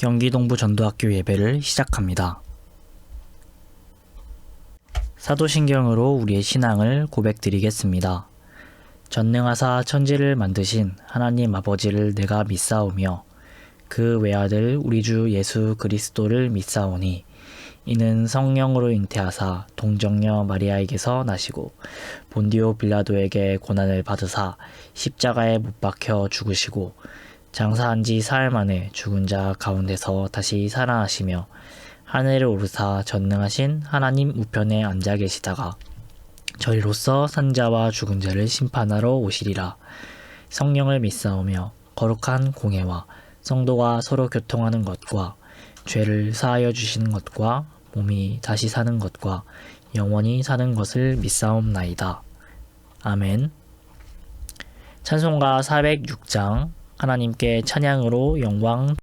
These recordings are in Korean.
경기동부 전도학교 예배를 시작합니다. 사도신경으로 우리의 신앙을 고백드리겠습니다. 전능하사 천지를 만드신 하나님 아버지를 내가 믿사오며 그 외아들 우리 주 예수 그리스도를 믿사오니 이는 성령으로 잉태하사 동정녀 마리아에게서 나시고 본디오 빌라도에게 고난을 받으사 십자가에 못 박혀 죽으시고 장사한 지 사흘 만에 죽은 자 가운데서 다시 살아나시며 하늘에 오르사 전능하신 하나님 우편에 앉아 계시다가 저리로서 산자와 죽은 자를 심판하러 오시리라. 성령을 믿사오며 거룩한 공회와 성도가 서로 교통하는 것과 죄를 사하여 주시는 것과 몸이 다시 사는 것과 영원히 사는 것을 믿사옵나이다. 아멘. 찬송가 406장 하나님께 찬양으로 영광.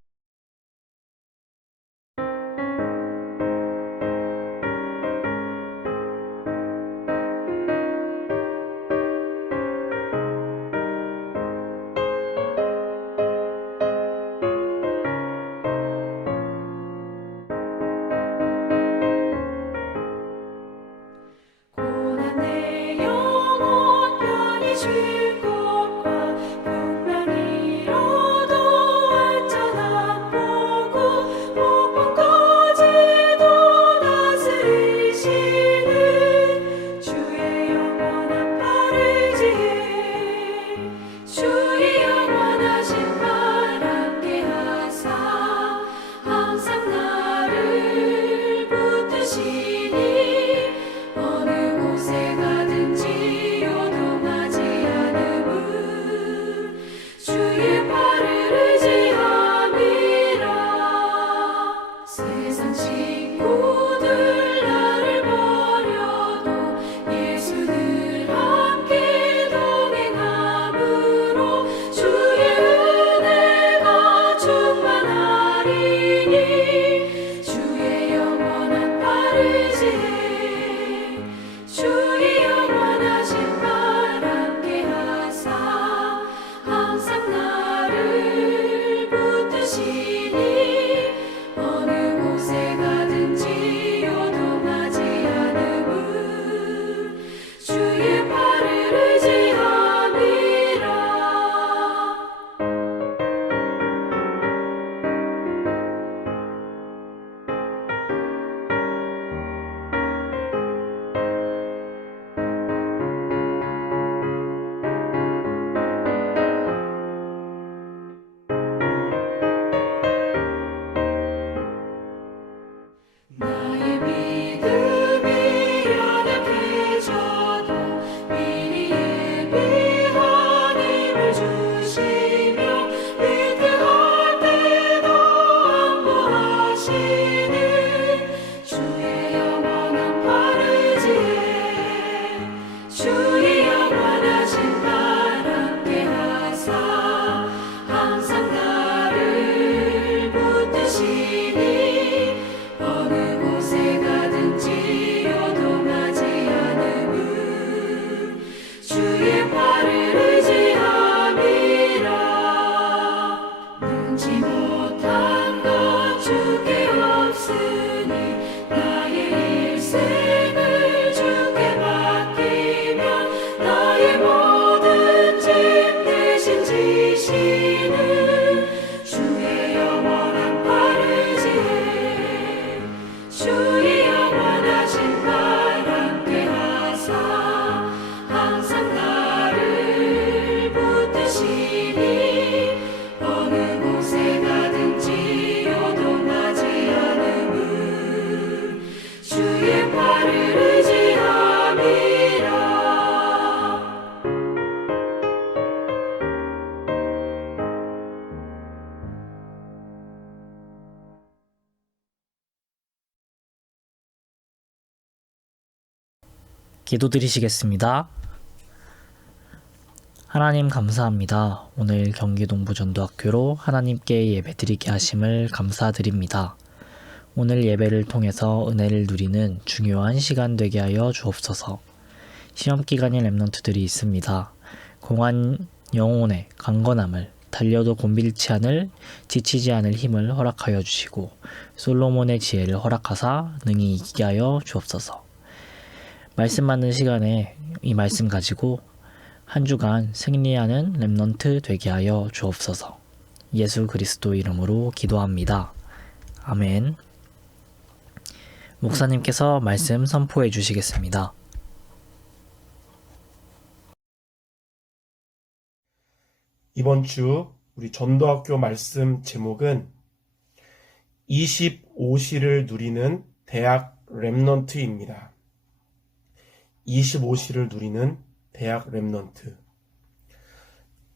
기도드리시겠습니다. 하나님 감사합니다. 오늘 경기동부 전도학교로 하나님께 예배드리게 하심을 감사드립니다. 오늘 예배를 통해서 은혜를 누리는 중요한 시간 되게 하여 주옵소서. 시험기간인 랩런트들이 있습니다. 공한 영혼의 강건함을 달려도 곤빌지 않을 지치지 않을 힘을 허락하여 주시고 솔로몬의 지혜를 허락하사 능히 이기게 하여 주옵소서. 말씀 맞는 시간에 이 말씀 가지고 한 주간 승리하는 렘넌트 되게 하여 주옵소서. 예수 그리스도 이름으로 기도합니다. 아멘. 목사님께서 말씀 선포해 주시겠습니다. 이번 주 우리 전도학교 말씀 제목은 25시를 누리는 대학 렘넌트입니다. 25시를 누리는 대학 렘넌트.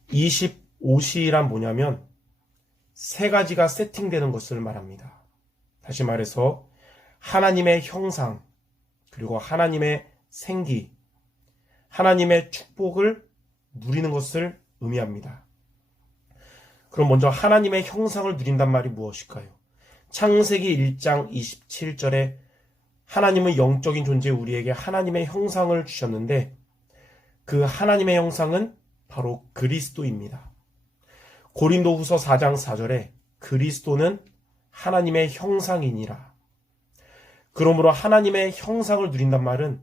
25시란 뭐냐면 세 가지가 세팅되는 것을 말합니다. 다시 말해서 하나님의 형상, 그리고 하나님의 생기, 하나님의 축복을 누리는 것을 의미합니다. 그럼 먼저 하나님의 형상을 누린단 말이 무엇일까요? 창세기 1장 27절에 하나님은 영적인 존재 우리에게 하나님의 형상을 주셨는데 그 하나님의 형상은 바로 그리스도입니다. 고린도후서 4장 4절에 그리스도는 하나님의 형상이니라. 그러므로 하나님의 형상을 누린단 말은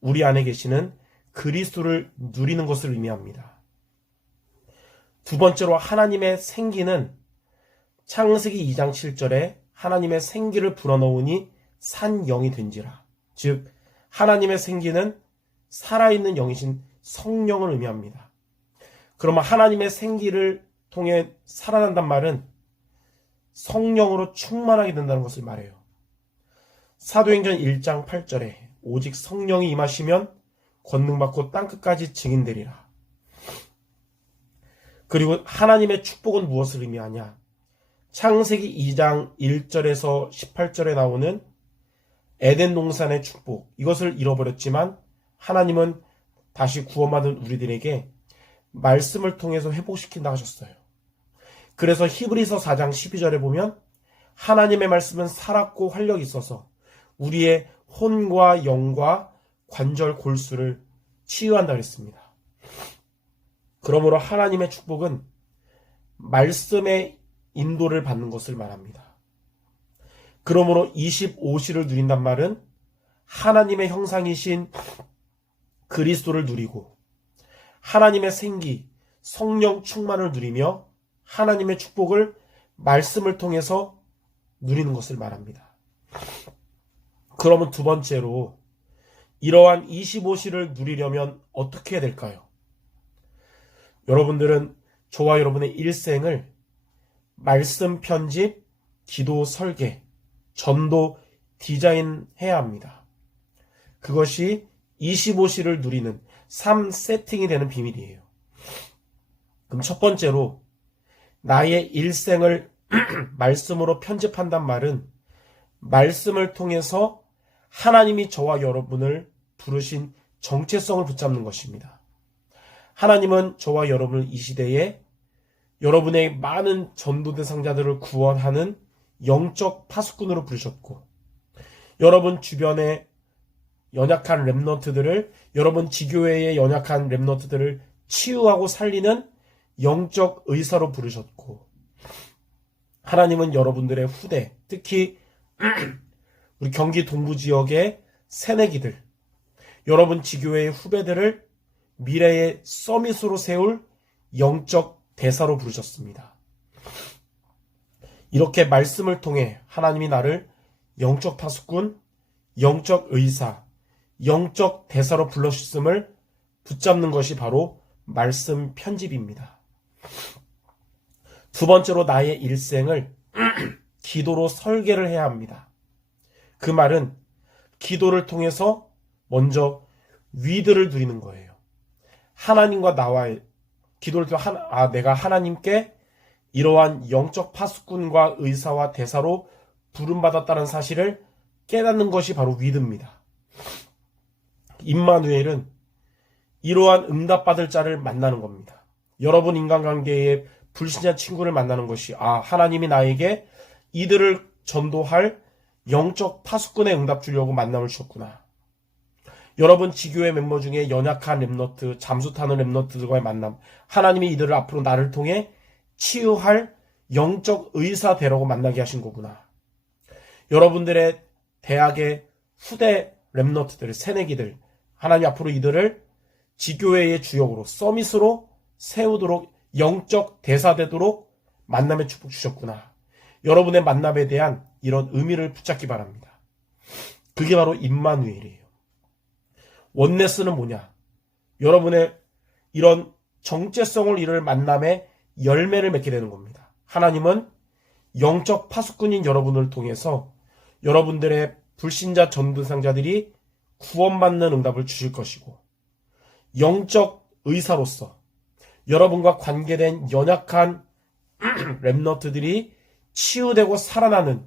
우리 안에 계시는 그리스도를 누리는 것을 의미합니다. 두 번째로 하나님의 생기는 창세기 2장 7절에 하나님의 생기를 불어넣으니 산 영이 된지라. 즉 하나님의 생기는 살아있는 영이신 성령을 의미합니다. 그러면 하나님의 생기를 통해 살아난단 말은 성령으로 충만하게 된다는 것을 말해요. 사도행전 1장 8절에 오직 성령이 임하시면 권능받고 땅끝까지 증인되리라. 그리고 하나님의 축복은 무엇을 의미하냐? 창세기 2장 1절에서 18절에 나오는 에덴 동산의 축복, 이것을 잃어버렸지만 하나님은 다시 구원받은 우리들에게 말씀을 통해서 회복시킨다 하셨어요. 그래서 히브리서 4장 12절에 보면 하나님의 말씀은 살았고 활력이 있어서 우리의 혼과 영과 관절 골수를 치유한다 그랬습니다. 그러므로 하나님의 축복은 말씀의 인도를 받는 것을 말합니다. 그러므로 25시를 누린단 말은 하나님의 형상이신 그리스도를 누리고 하나님의 생기, 성령 충만을 누리며 하나님의 축복을 말씀을 통해서 누리는 것을 말합니다. 그러면 두 번째로 이러한 25시를 누리려면 어떻게 해야 될까요? 여러분들은 저와 여러분의 일생을 말씀 편집, 기도 설계, 전도 디자인해야 합니다. 그것이 25시를 누리는 삶 세팅이 되는 비밀이에요. 그럼 첫 번째로 나의 일생을 말씀으로 편집한단 말은 말씀을 통해서 하나님이 저와 여러분을 부르신 정체성을 붙잡는 것입니다. 하나님은 저와 여러분을 이 시대에 여러분의 많은 전도 대상자들을 구원하는 영적 파수꾼으로 부르셨고 여러분 주변에 연약한 렘넌트들을 여러분 지교회의 연약한 렘넌트들을 치유하고 살리는 영적 의사로 부르셨고 하나님은 여러분들의 후대, 특히 우리 경기 동부 지역의 새내기들, 여러분 지교회의 후배들을 미래의 서밋으로 세울 영적 대사로 부르셨습니다. 이렇게 말씀을 통해 하나님이 나를 영적 파수꾼, 영적 의사, 영적 대사로 불러주셨음을 붙잡는 것이 바로 말씀 편집입니다. 두 번째로 나의 일생을 기도로 설계를 해야 합니다. 그 말은 기도를 통해서 먼저 위드를 누리는 거예요. 하나님과 나와의 기도를 통해 내가 하나님께 이러한 영적 파수꾼과 의사와 대사로 부름받았다는 사실을 깨닫는 것이 바로 위드입니다. 임마누엘은 이러한 응답받을 자를 만나는 겁니다. 여러분 인간관계에 불신자 친구를 만나는 것이 하나님이 나에게 이들을 전도할 영적 파수꾼의 응답 주려고 만남을 주셨구나. 여러분 지교회 멤버 중에 연약한 렘넌트, 잠수 타는 렘넌트들과의 만남, 하나님이 이들을 앞으로 나를 통해 치유할 영적 의사되라고 만나게 하신 거구나. 여러분들의 대학의 후대 렘너트들, 새내기들, 하나님 앞으로 이들을 지교회의 주역으로, 서밋으로 세우도록, 영적 대사되도록 만남의 축복 주셨구나. 여러분의 만남에 대한 이런 의미를 붙잡기 바랍니다. 그게 바로 임마누엘이에요. 원네스는 뭐냐? 여러분의 이런 정체성을 이룰 만남의 열매를 맺게 되는 겁니다. 하나님은 영적 파수꾼인 여러분을 통해서 여러분들의 불신자 전도상자들이 구원받는 응답을 주실 것이고, 영적 의사로서 여러분과 관계된 연약한 렘너트들이 치유되고 살아나는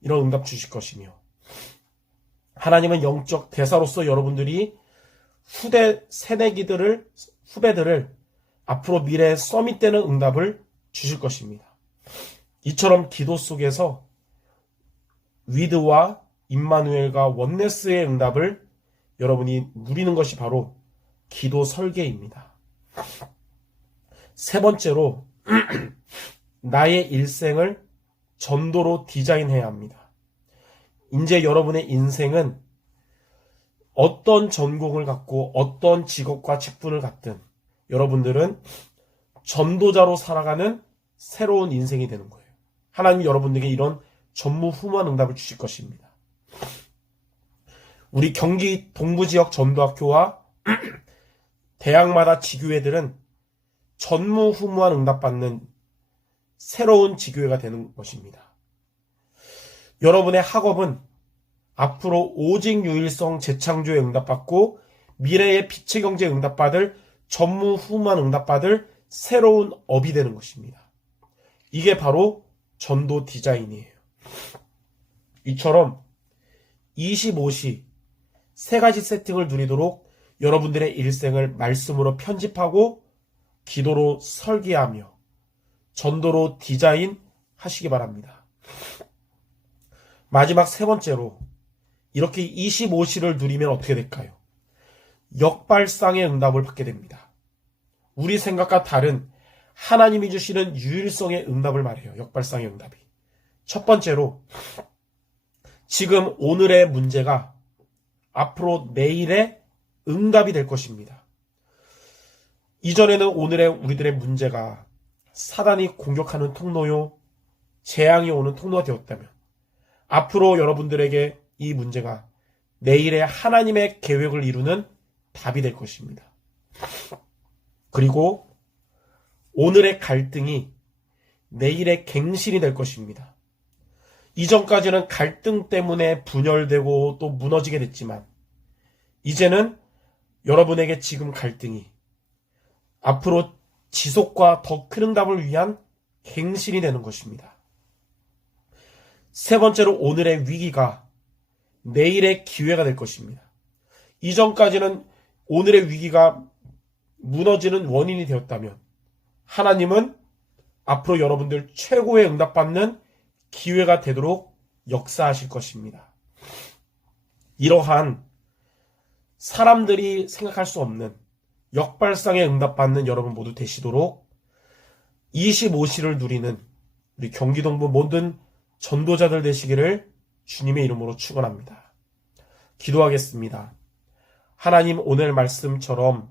이런 응답 주실 것이며, 하나님은 영적 대사로서 여러분들이 후배들을 앞으로 미래에 서밋되는 응답을 주실 것입니다. 이처럼 기도 속에서 위드와 임마누엘과 원네스의 응답을 여러분이 누리는 것이 바로 기도 설계입니다. 세 번째로 나의 일생을 전도로 디자인해야 합니다. 이제 여러분의 인생은 어떤 전공을 갖고 어떤 직업과 직분을 갖든 여러분들은 전도자로 살아가는 새로운 인생이 되는 거예요. 하나님이 여러분들에게 이런 전무후무한 응답을 주실 것입니다. 우리 경기 동부지역 전도학교와 대학마다 지교회들은 전무후무한 응답받는 새로운 지교회가 되는 것입니다. 여러분의 학업은 앞으로 오직 유일성 재창조에 응답받고 미래의 빛의 경제에 응답받을 전무후무한 응답받을 새로운 업이 되는 것입니다. 이게 바로 전도 디자인이에요. 이처럼 25시 세 가지 세팅을 누리도록 여러분들의 일생을 말씀으로 편집하고 기도로 설계하며 전도로 디자인 하시기 바랍니다. 마지막 세 번째로 이렇게 25시를 누리면 어떻게 될까요? 역발상의 응답을 받게 됩니다. 우리 생각과 다른 하나님이 주시는 유일성의 응답을 말해요. 역발상의 응답이. 첫 번째로 지금 오늘의 문제가 앞으로 내일의 응답이 될 것입니다. 이전에는 오늘의 우리들의 문제가 사단이 공격하는 통로요, 재앙이 오는 통로가 되었다면 앞으로 여러분들에게 이 문제가 내일의 하나님의 계획을 이루는 답이 될 것입니다. 그리고 오늘의 갈등이 내일의 갱신이 될 것입니다. 이전까지는 갈등 때문에 분열되고 또 무너지게 됐지만 이제는 여러분에게 지금 갈등이 앞으로 지속과 더 큰 응답을 위한 갱신이 되는 것입니다. 세 번째로 오늘의 위기가 내일의 기회가 될 것입니다. 이전까지는 오늘의 위기가 무너지는 원인이 되었다면 하나님은 앞으로 여러분들 최고의 응답받는 기회가 되도록 역사하실 것입니다. 이러한 사람들이 생각할 수 없는 역발상에 응답받는 여러분 모두 되시도록 25시를 누리는 우리 경기동부 모든 전도자들 되시기를 주님의 이름으로 축원합니다. 기도하겠습니다. 하나님, 오늘 말씀처럼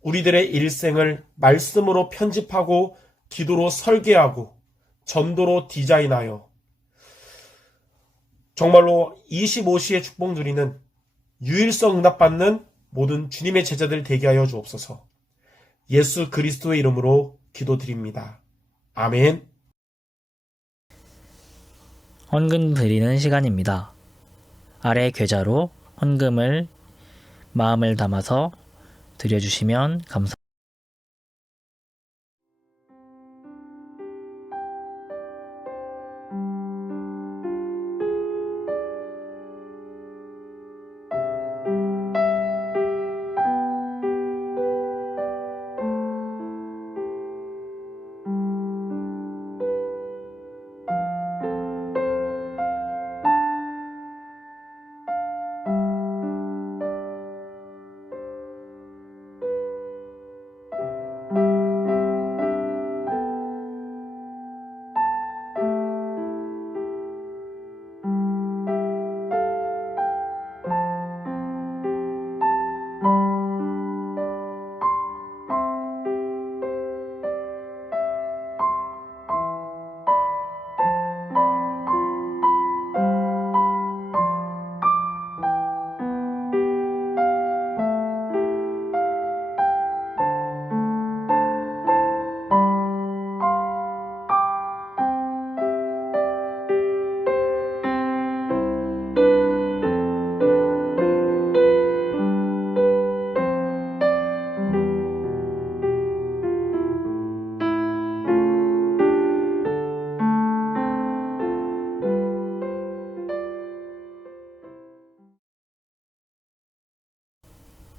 우리들의 일생을 말씀으로 편집하고 기도로 설계하고 전도로 디자인하여 정말로 25시의 축복 누리는 유일성 응답받는 모든 주님의 제자들 되게 하여 주옵소서. 예수 그리스도의 이름으로 기도드립니다. 아멘. 헌금 드리는 시간입니다. 아래 계좌로 헌금을 마음을 담아서 드려주시면 감사합니다.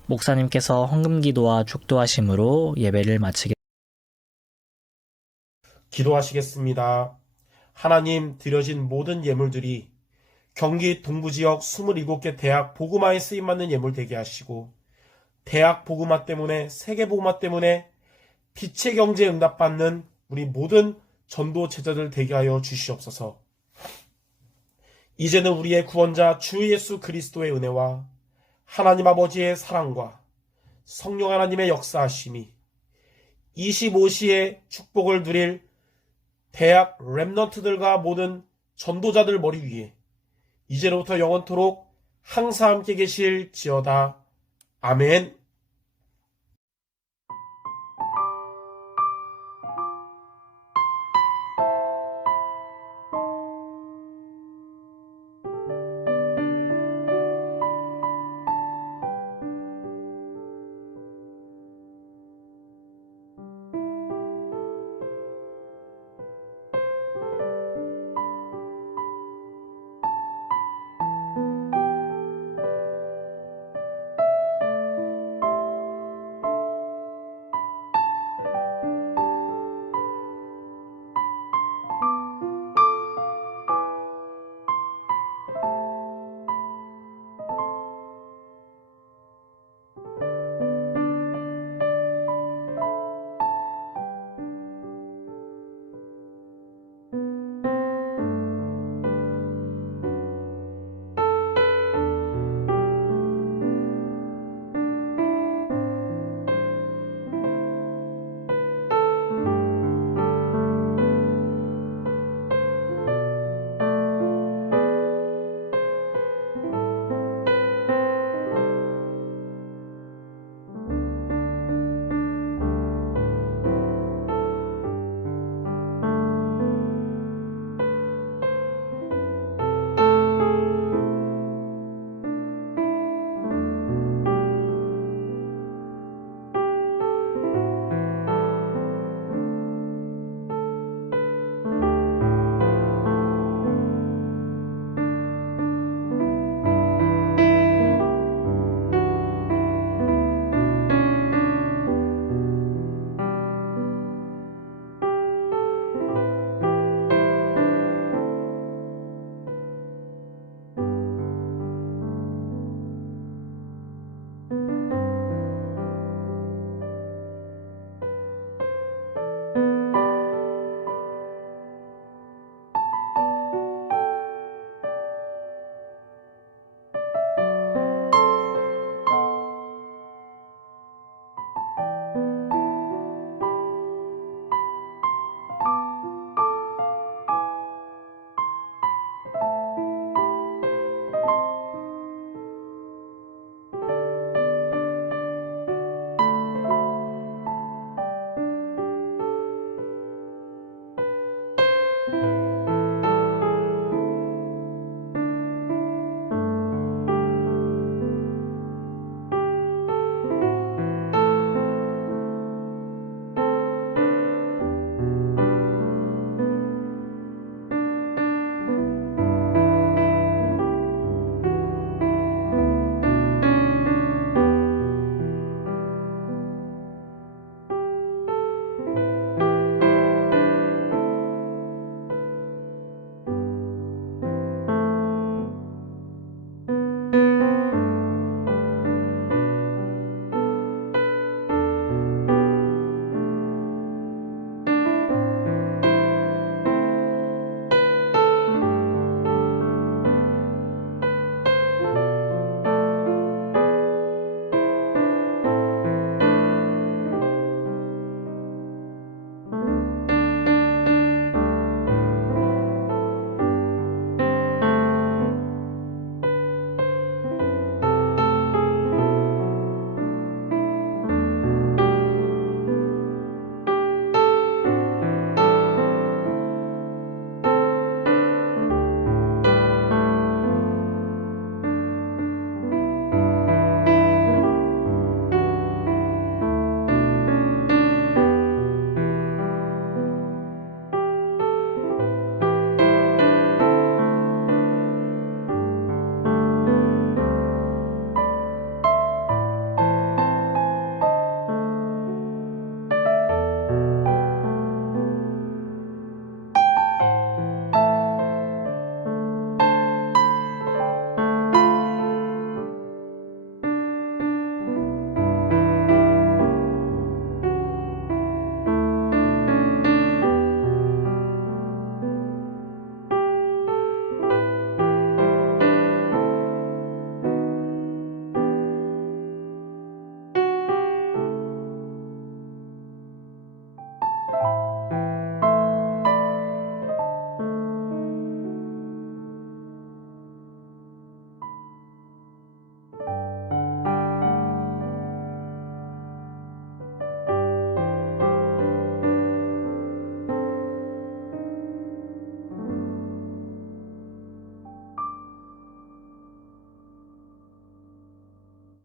목사님께서 헌금기도와 축도하심으로 예배를 마치겠습니다. 기도하시겠습니다. 하나님, 드려진 모든 예물들이 경기 동부지역 27개 대학 복음화에 쓰임받는 예물 되게 하시고, 대학 복음화 때문에, 세계 복음화 때문에 빛의 경제에 응답받는 우리 모든 전도 제자들 되게 하여 주시옵소서. 이제는 우리의 구원자 주 예수 그리스도의 은혜와 하나님 아버지의 사랑과 성령 하나님의 역사하심이 25시의 축복을 누릴 대학 렘넌트들과 모든 전도자들 머리 위에 이제로부터 영원토록 항상 함께 계실지어다. 아멘.